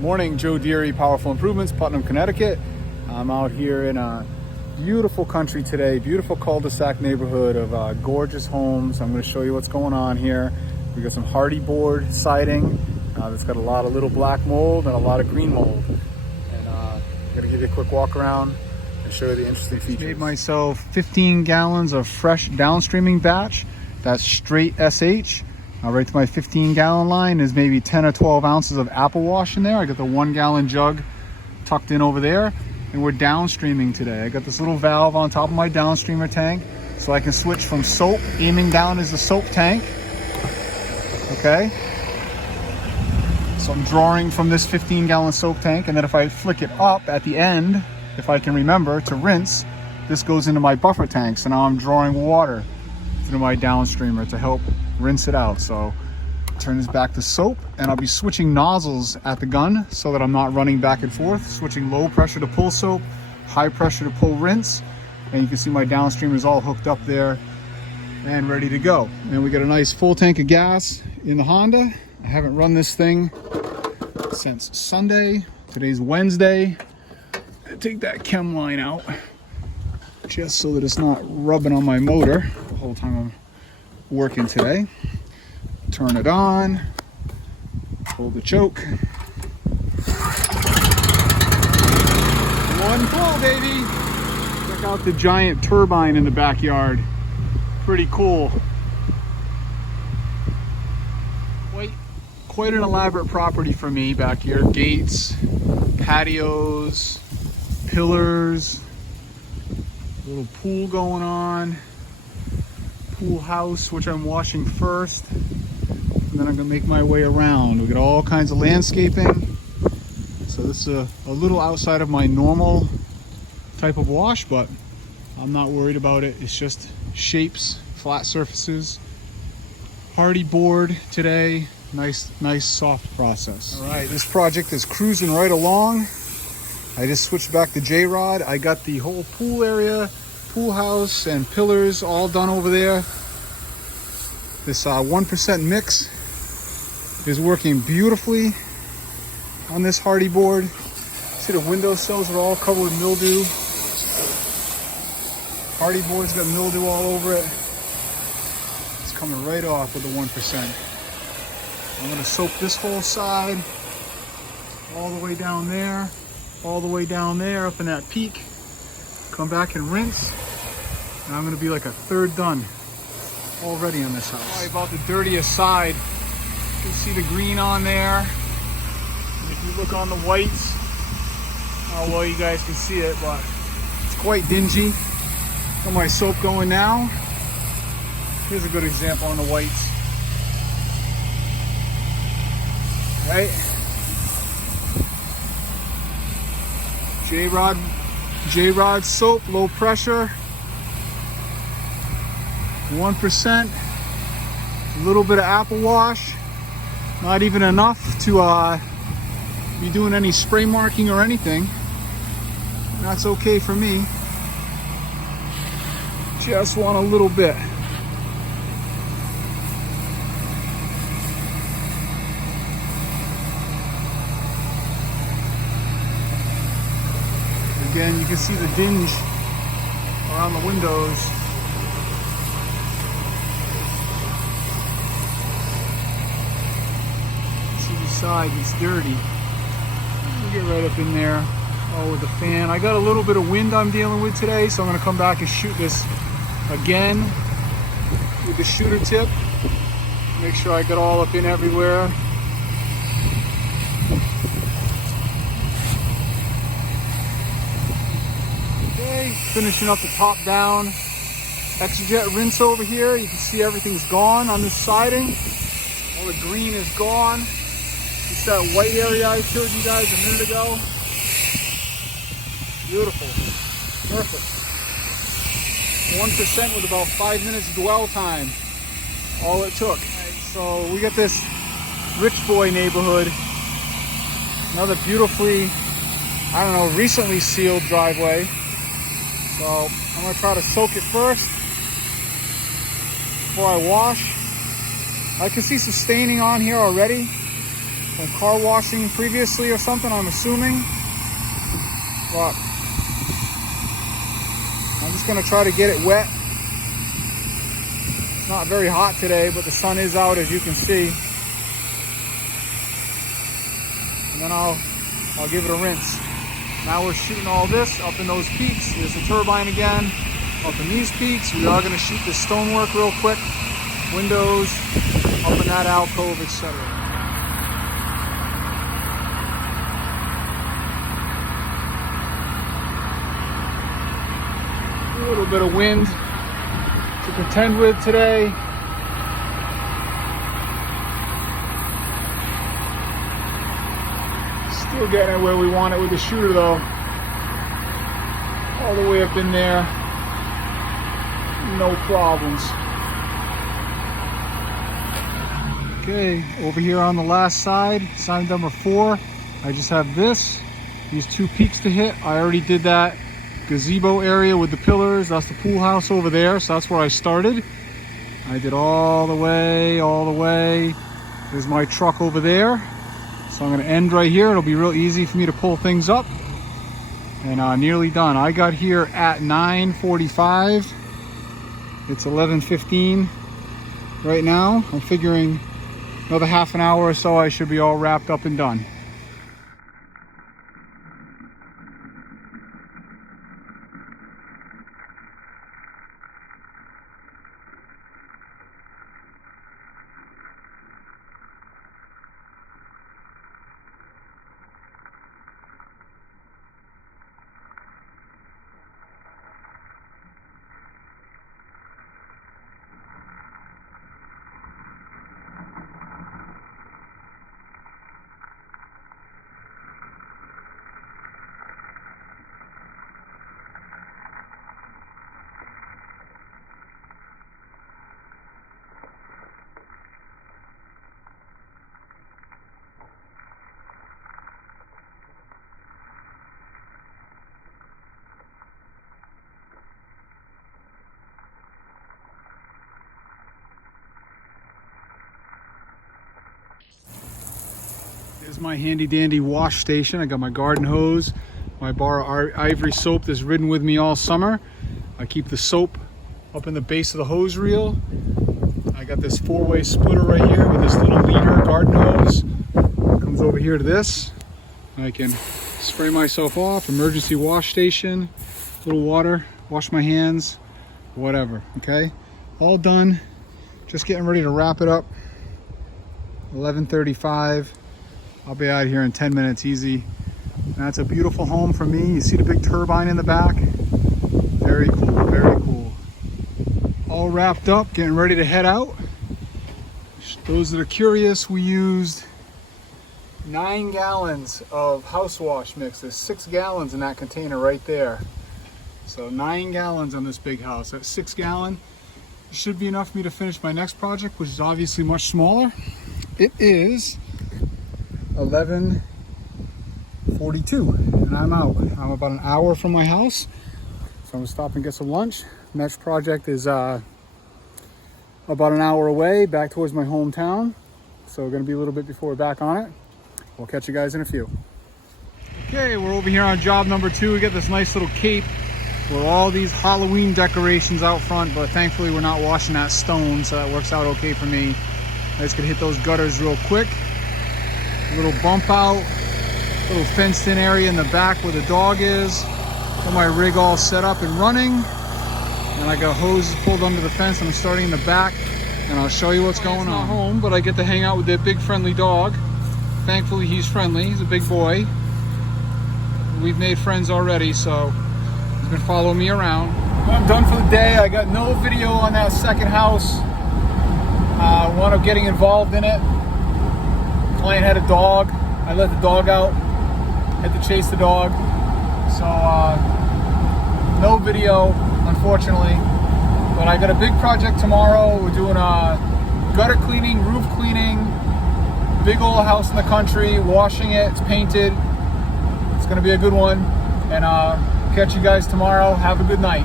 Morning, Joe Deary, Powerful Improvements, Putnam, Connecticut. I'm out here in a beautiful country today, beautiful cul-de-sac neighborhood of gorgeous homes. I'm going to show you what's going on here. We got some Hardi board siding that's got a lot of little black mold and a lot of green mold. And I'm going to give you a quick walk around and show you the interesting features. Made myself 15 gallons of fresh downstreaming batch. That's straight SH. Right to my 15-gallon line is maybe 10 or 12 ounces of apple wash in there. I got the 1-gallon jug tucked in over there, and we're downstreaming today. I got this little valve on top of my downstreamer tank so I can switch from soap. Aiming down is the soap tank. Okay. So I'm drawing from this 15-gallon soap tank, and then if I flick it up at the end, if I can remember to rinse, this goes into my buffer tank. So now I'm drawing water through my downstreamer to help rinse it out. So turn this back to soap, and I'll be switching nozzles at the gun so that I'm not running back and forth, switching low pressure to pull soap, high pressure to pull rinse. And you can see my downstreamer is all hooked up there and ready to go. And we got a nice full tank of gas in the Honda. I haven't run this thing since Sunday. Today's Wednesday. I take that chem line out just so that it's not rubbing on my motor the whole time I'm working today. Turn it on, pull the choke. One pull, baby. Check out the giant turbine in the backyard. Pretty cool. Quite an elaborate property for me back here. Gates, patios, pillars, little pool going on. Pool house, which I'm washing first, and then I'm gonna make my way around. We got all kinds of landscaping, so this is a little outside of my normal type of wash, but I'm not worried about it. It's just shapes, flat surfaces. Hardi board today. Nice soft process. All right, this project is cruising right along. I just switched back to J-Rod. I got the whole pool area, pool house and pillars all done over there. This 1% mix is working beautifully on this Hardi board. See the windowsills are all covered with mildew. Hardi board's got mildew all over it. It's coming right off with the 1%. I'm gonna soap this whole side all the way down there, all the way down there up in that peak. Come back and rinse. And I'm gonna be like a third done already on this house. Probably about the dirtiest side. You can see the green on there. And if you look on the whites, oh well, you guys can see it, but it's quite dingy. Got my soap going now. Here's a good example on the whites. Right? J-Rod soap, low pressure, 1%, a little bit of apple wash, not even enough to be doing any spray marking or anything. That's okay for me. Just want a little bit. Again, you can see the dinge around the windows. See the side, it's dirty. Get right up in there. Oh, with the fan. I got a little bit of wind I'm dealing with today, so I'm going to come back and shoot this again with the shooter tip. Make sure I got all up in everywhere. Finishing up the top down Exjet rinse over here. You can see everything's gone on this siding. All the green is gone. It's that white area I showed you guys a minute ago. Beautiful. Perfect. 1% with about 5 minutes dwell time. All it took. Right, so we got this rich boy neighborhood. Another beautifully, I don't know, recently sealed driveway. So I'm gonna try to soak it first before I wash. I can see some staining on here already. some car washing previously or something, I'm assuming. But I'm just gonna try to get it wet. It's not very hot today, but the sun is out, as you can see. And then I'll give it a rinse. Now we're shooting all this up in those peaks. There's the turbine again. Up in these peaks, we are gonna shoot this stonework real quick. Windows, up in that alcove, etc. A little bit of wind to contend with today. Still getting it where we want it with the shooter though. All the way up in there. No problems. Okay, over here on the last side, side number 4, I just have these 2 peaks to hit. I already did that gazebo area with the pillars. That's the pool house over there, so that's where I started. I did all the way. There's my truck over there. So I'm gonna end right here. It'll be real easy for me to pull things up. And nearly done. I got here at 9:45. It's 11:15 right now. I'm figuring another half an hour or so I should be all wrapped up and done. There's my handy dandy wash station. I got my garden hose, my bar of ivory soap that's ridden with me all summer. I keep the soap up in the base of the hose reel. I got this 4-way splitter right here with this little liter garden hose. Comes over here to this. I can spray myself off, emergency wash station, little water, wash my hands, whatever, okay? All done. Just getting ready to wrap it up. 11:35. I'll be out of here in 10 minutes easy. And that's a beautiful home for me. You see the big turbine in the back? Very cool, very cool. All wrapped up, getting ready to head out. Those that are curious, we used 9 gallons of house wash mix. There's 6 gallons in that container right there. So 9 gallons on this big house. That's 6 gallon. Should be enough for me to finish my next project, which is obviously much smaller. It is 11:42 and I'm out. I'm about an hour from my house, so I'm gonna stop and get some lunch. Next project is about an hour away, back towards my hometown, so we're gonna be a little bit before we're back on it. We'll catch you guys in a few. Okay, we're over here on job number 2. We got this nice little cape with all these Halloween decorations out front, but thankfully we're not washing that stone, so that works out okay for me. I just could hit those gutters real quick. A little bump out, little fenced in area in the back where the dog is. Got my rig all set up and running. And I got hoses pulled under the fence and I'm starting in the back and I'll show you what's going on. Home, but I get to hang out with their big friendly dog. Thankfully he's friendly, he's a big boy. We've made friends already, so he's been following me around. I'm done for the day. I got no video on that second house. I wound up getting involved in it. Client had a dog. I let the dog out. Had to chase the dog. So no video, unfortunately. But I got a big project tomorrow. We're doing a gutter cleaning, roof cleaning, big old house in the country, washing it. It's painted. It's gonna be a good one. And catch you guys tomorrow. Have a good night.